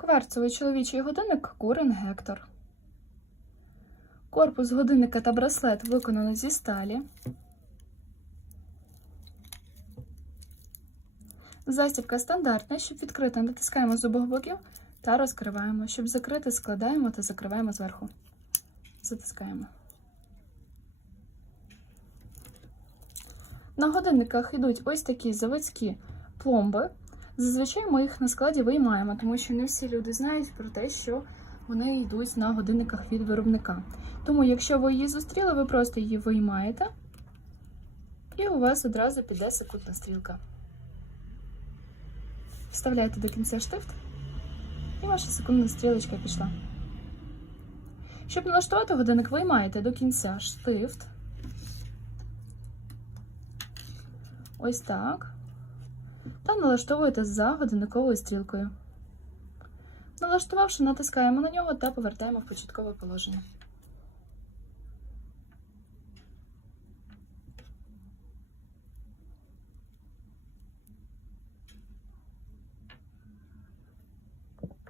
Кварцевий чоловічий годинник Курен Гектор. Корпус годинника та браслет виконано зі сталі. Застібка стандартна. Щоб відкрити, натискаємо з обох боків та розкриваємо. Щоб закрити, складаємо та закриваємо зверху. Затискаємо. На годинниках йдуть ось такі заводські пломби. Зазвичай ми їх на складі виймаємо, тому що не всі люди знають про те, що вони йдуть на годинниках від виробника. Тому, якщо ви її зустріли, ви просто її виймаєте, і у вас одразу піде секундна стрілка. Вставляєте до кінця штифт, і ваша секундна стрілочка пішла. Щоб налаштувати годинник, виймаєте до кінця штифт. Ось так. Та налаштовуєте за годинниковою стрілкою. Налаштувавши, натискаємо на нього та повертаємо в початкове положення.